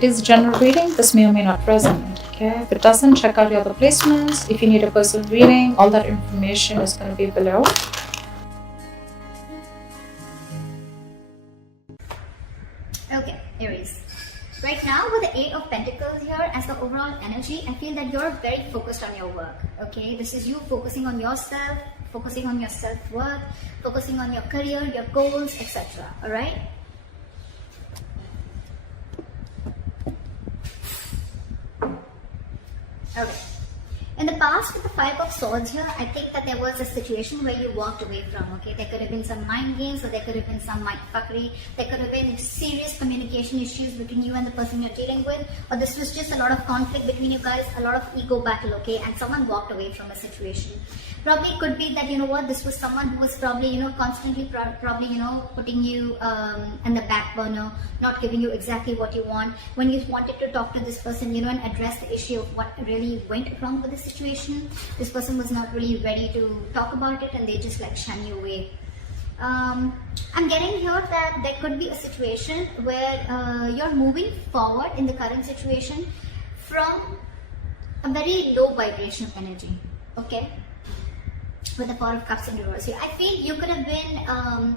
It is general reading. This may or may not resonate. Okay, if it doesn't, check out your other placements. If you need a personal reading, all that information is going to be below. Okay, Aries. Right now with the Eight of Pentacles here as the overall energy, I feel that you're very focused on your work. Okay, this is you focusing on yourself, focusing on your self-worth, focusing on your career, your goals, etc. Alright? Okay. In the past, with the Five of Swords here, I think that there was a situation where you walked away from, okay? There could have been some mind games, or there could have been some mind fuckery. There could have been serious communication issues between you and the person you're dealing with, or this was just a lot of conflict between you guys, a lot of ego battle, okay? And someone walked away from a situation. Probably could be that, you know what, this was someone who was probably, you know, constantly probably, you know, putting you in the back burner, not giving you exactly what you want. When you wanted to talk to this person, you know, and address the issue of what really went wrong with the situation, this person was not really ready to talk about it and they just like shun you away. I'm getting here that there could be a situation where you're moving forward in the current situation from a very low vibration energy, okay? With the Four of Cups in reverse here, I feel you could have been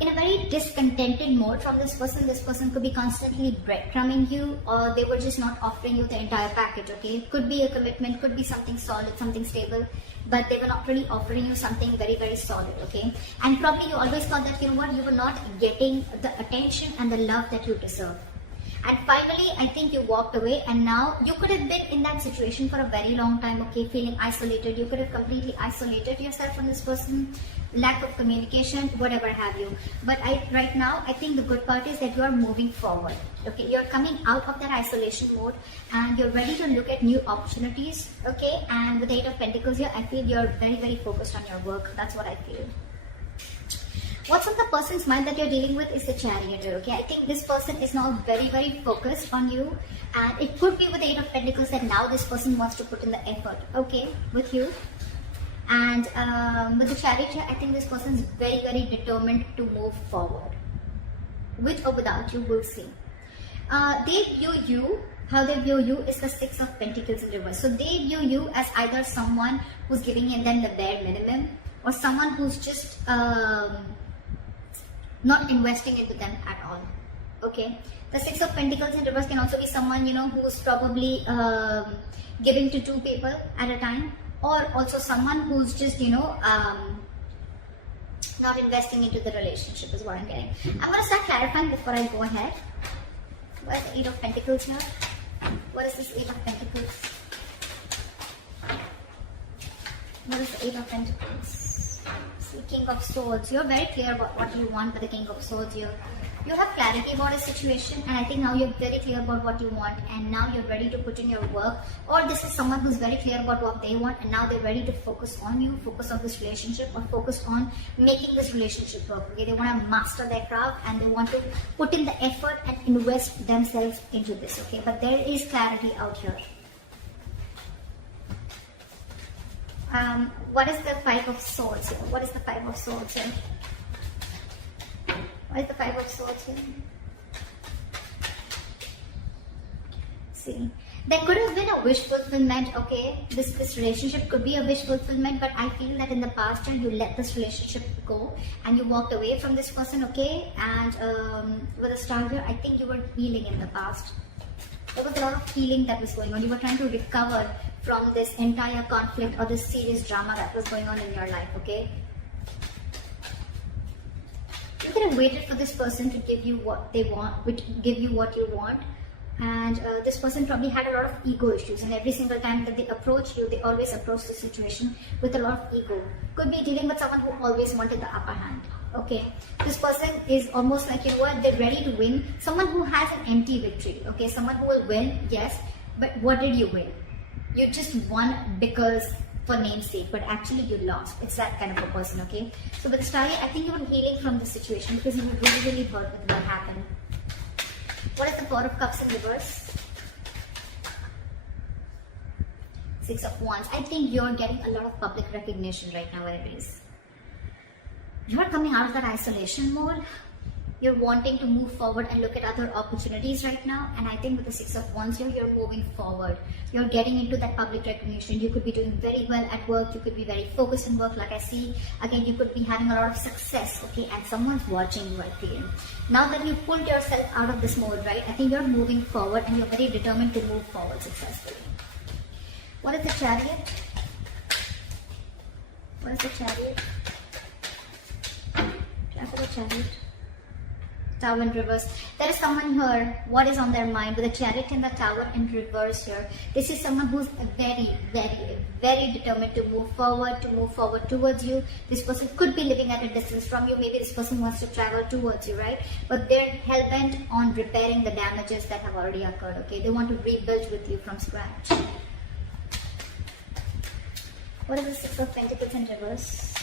in a very discontented mode from this person. This person could be constantly breadcrumbing you, or they were just not offering you the entire package, okay? Could be a commitment, could be something solid, something stable, but they were not really offering you something very, very solid, okay? And probably you always thought that, you know what, you were not getting the attention and the love that you deserve. And finally, I think you walked away, and now you could have been in that situation for a very long time, okay, feeling isolated. You could have completely isolated yourself from this person, lack of communication, whatever have you. But right now, I think the good part is that you are moving forward, okay? You're coming out of that isolation mode and you're ready to look at new opportunities, okay? And with the Eight of Pentacles here, I feel you're very, very focused on your work. That's what I feel. What's on the person's mind that you're dealing with is the Chariot, okay? I think this person is now very, very focused on you, and it could be with the Eight of Pentacles that now this person wants to put in the effort, okay, with you. And with the Chariot here, I think this person is very, very determined to move forward. With or without you, we'll see. They view you, how they view you is the Six of Pentacles in reverse. So they view you as either someone who's giving them the bare minimum, or someone who's just not investing into them at all, okay? The Six of Pentacles in reverse can also be someone, you know, who's probably giving to two people at a time, or also someone who's just, you know, not investing into the relationship is what I'm getting. I'm going to start clarifying before I go ahead. What is the Eight of Pentacles here? What is this Eight of Pentacles? What is the Eight of Pentacles? King of Swords. You're very clear about what you want with the King of Swords here. You have clarity about a situation, and I think now you're very clear about what you want, and now you're ready to put in your work. Or this is someone who's very clear about what they want, and now they're ready to focus on you, focus on this relationship, or focus on making this relationship work, okay? They want to master their craft and they want to put in the effort and invest themselves into this, okay? But there is clarity out here. What is the Five of Swords here? What is the Five of Swords here? What is the Five of Swords here? See, there could have been a wish fulfillment, okay? This relationship could be a wish fulfillment, but I feel that in the past year you let this relationship go and you walked away from this person, okay? And with a star here, I think you were healing in the past. There was a lot of healing that was going on. You were trying to recover from this entire conflict or this serious drama that was going on in your life, okay? You could have waited for this person to give you what they want, give you what you want. And this person probably had a lot of ego issues, and every single time that they approach you, they always approach the situation with a lot of ego. Could be dealing with someone who always wanted the upper hand, okay? This person is almost like, you know what, they're ready to win. Someone who has an empty victory, okay? Someone who will win, yes, but what did you win? You just won because for namesake, but actually you lost. It's that kind of a person, okay? So with Starry, I think you were healing from this situation because you were really, really hurt with what happened. What is the Four of Cups in reverse? Six of Wands. I think you're getting a lot of public recognition right now, Aries. You're coming out of that isolation mode You're wanting to move forward and look at other opportunities right now. And I think with the Six of Wands here, you're moving forward. You're getting into that public recognition. You could be doing very well at work. You could be very focused in work, like I see. Again, you could be having a lot of success, okay? And someone's watching you, I feel. Now that you pulled yourself out of this mode, right? I think you're moving forward and you're very determined to move forward successfully. What is the Chariot? What is the Chariot? Try for the Chariot. Tower in reverse. There is someone here, what is on their mind with the Chariot and the Tower in reverse here. This is someone who's very, very, very determined to move forward towards you. This person could be living at a distance from you. Maybe this person wants to travel towards you, right? But they're hell-bent on repairing the damages that have already occurred, okay? They want to rebuild with you from scratch. What is the Six of Pentacles in reverse?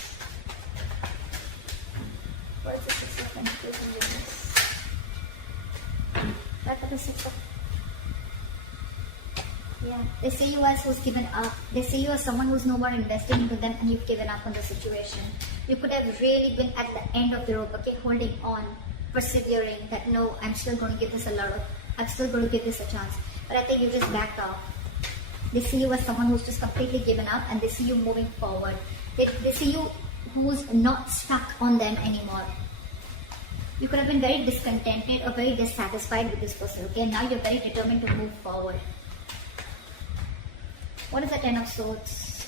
What is the Six of Pentacles in reverse? Back at the Six of... Yeah, they see you as who's given up. They see you as someone who's no more investing into them and you've given up on the situation. You could have really been at the end of the rope, okay, holding on, persevering, that no, I'm still going to give this a chance. But I think you just backed off. They see you as someone who's just completely given up and they see you moving forward. They see you who's not stuck on them anymore. You could have been very discontented or very dissatisfied with this person, okay? And now you're very determined to move forward. What is the Ten of Swords?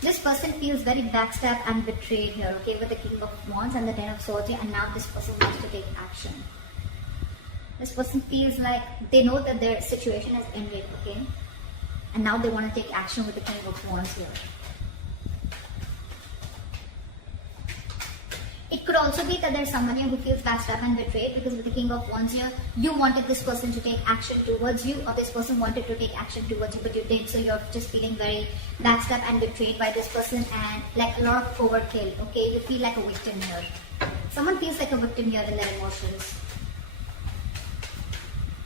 This person feels very backstabbed and betrayed here, okay? With the King of Wands and the Ten of Swords here, and now this person wants to take action. This person feels like they know that their situation has ended, okay? And now they want to take action with the King of Wands here. It could also be that there's someone here who feels backstabbed and betrayed, because with the King of Wands here, you wanted this person to take action towards you, or this person wanted to take action towards you, but you didn't. So you're just feeling very backstabbed and betrayed by this person, and like a lot of overkill, okay? You feel like a victim here. Someone feels like a victim here in their emotions.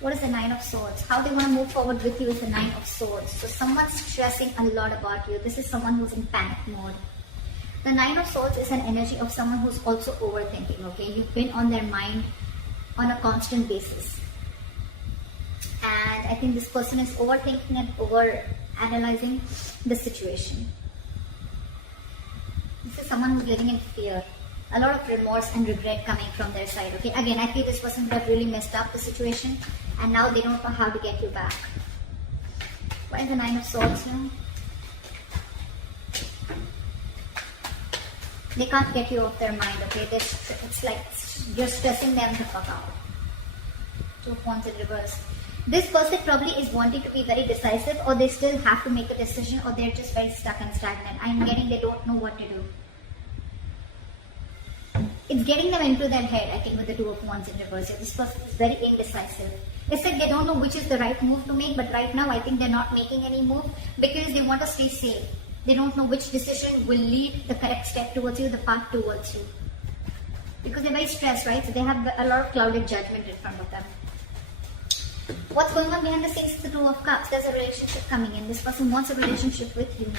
What is the Nine of Swords? How they want to move forward with you is the Nine of Swords. So someone's stressing a lot about you. This is someone who's in panic mode. The Nine of Swords is an energy of someone who's also overthinking, okay? You've been on their mind on a constant basis. And I think this person is overthinking and over-analyzing the situation. This is someone who's living in fear. A lot of remorse and regret coming from their side, okay? Again, I feel this person would have really messed up the situation and now they don't know how to get you back. What is the Nine of Swords now? They can't get you off their mind, okay? It's like you're stressing them the fuck out. Two of Wands in reverse. This person probably is wanting to be very decisive, or they still have to make a decision, or they're just very stuck and stagnant. I'm getting they don't know what to do. It's getting them into their head, I think, with the Two of Wands in reverse. This person is very indecisive. It's like they don't know which is the right move to make, but right now I think they're not making any move because they want to stay safe. They don't know which decision will lead the correct step towards you, the path towards you. Because they're very stressed, right? So they have a lot of clouded judgment in front of them. What's going on behind the scenes is the Two of Cups. There's a relationship coming in. This person wants a relationship with you.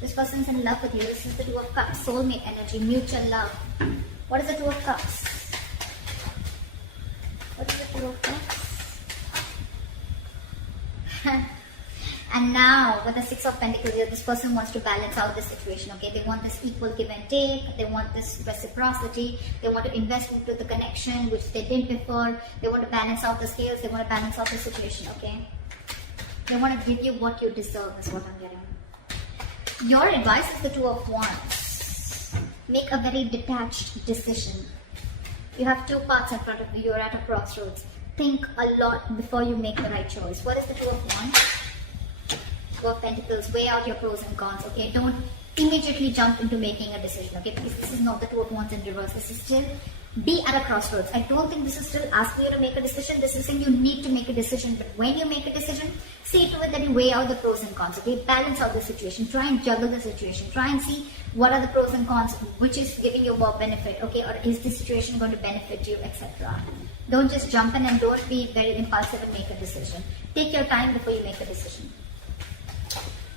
This person's in love with you. This is the Two of Cups. Soulmate energy, mutual love. What is the Two of Cups? What is the Two of Cups? And now, with the Six of Pentacles here, this person wants to balance out the situation, okay? They want this equal give and take. They want this reciprocity. They want to invest into the connection, which they didn't before. They want to balance out the scales. They want to balance out the situation, okay? They want to give you what you deserve, is what I'm getting. Your advice is the Two of Wands. Make a very detached decision. You have two paths in front of you. You're at a crossroads. Think a lot before you make the right choice. What is the Two of Wands? Two of Pentacles. Weigh out your pros and cons, okay? Don't immediately jump into making a decision, okay? Because this is not the Two of Wands in reverse. This is still be at a crossroads. I don't think this is still asking you to make a decision. This is saying you need to make a decision. But when you make a decision, see to it that you weigh out the pros and cons, okay? Balance out the situation. Try and juggle the situation. Try and see what are the pros and cons, which is giving you more benefit, okay? Or is the situation going to benefit you, etc. Don't just jump in and don't be very impulsive and make a decision. Take your time before you make a decision.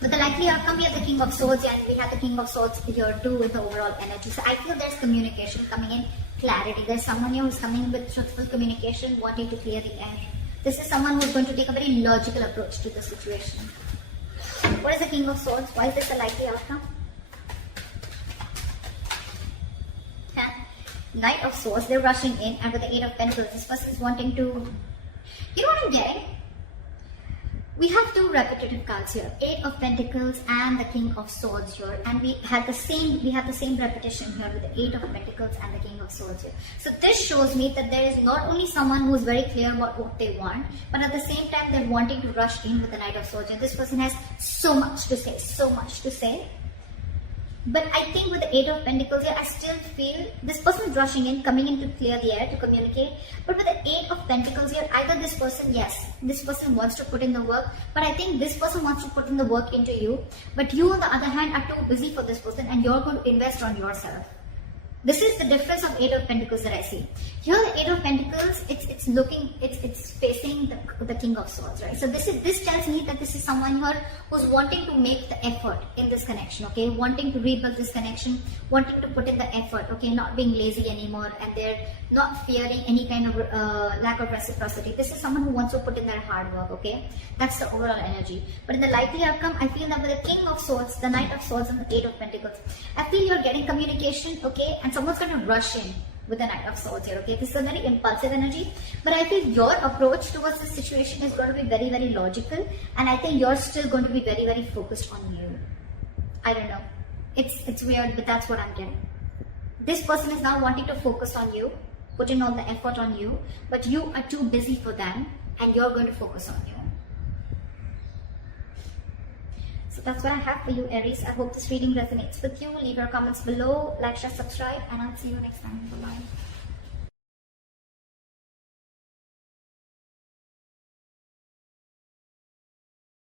With the likely outcome, we have the King of Swords, and we have the King of Swords here too with the overall energy. So I feel there's communication coming in, clarity. There's someone here who's coming with truthful communication, wanting to clear the air. This is someone who's going to take a very logical approach to the situation. What is the King of Swords? Why is this a likely outcome? Knight of Swords, they're rushing in, and with the Eight of Pentacles, this person is wanting to, you know what I'm getting? We have two repetitive cards here, Eight of Pentacles and the King of Swords here, and we have the same repetition here with the Eight of Pentacles and the King of Swords here. So this shows me that there is not only someone who is very clear about what they want, but at the same time they're wanting to rush in with the Knight of Swords. And this person has so much to say. But I think with the Eight of Pentacles here, I still feel this person is rushing in, coming in to clear the air, to communicate. But with the Eight of Pentacles here, either this person wants to put in the work, but I think this person wants to put in the work into you. But you, on the other hand, are too busy for this person, and you're going to invest on yourself. This is the difference of Eight of Pentacles that I see. Here, the Eight of Pentacles, it's facing the King of Swords, right? So this tells me that this is someone here who's wanting to make the effort in this connection, okay? Wanting to rebuild this connection, wanting to put in the effort, okay? Not being lazy anymore, and they're not fearing any kind of lack of reciprocity. This is someone who wants to put in their hard work, okay? That's the overall energy. But in the likely outcome, I feel that with the King of Swords, the Knight of Swords, and the Eight of Pentacles, I feel you're getting communication, okay? And someone's going to rush in with the Knight of Swords here, okay? This is a very impulsive energy, but I feel your approach towards this situation is going to be very, very logical, and I think you're still going to be very, very focused on you. I don't know. It's weird, but that's what I'm getting. This person is now wanting to focus on you, put in all the effort on you, but you are too busy for them, and you're going to focus on you. So that's what I have for you, Aries. I hope this reading resonates with you. Leave your comments below, like, share, subscribe, and I'll see you next time. Bye-bye.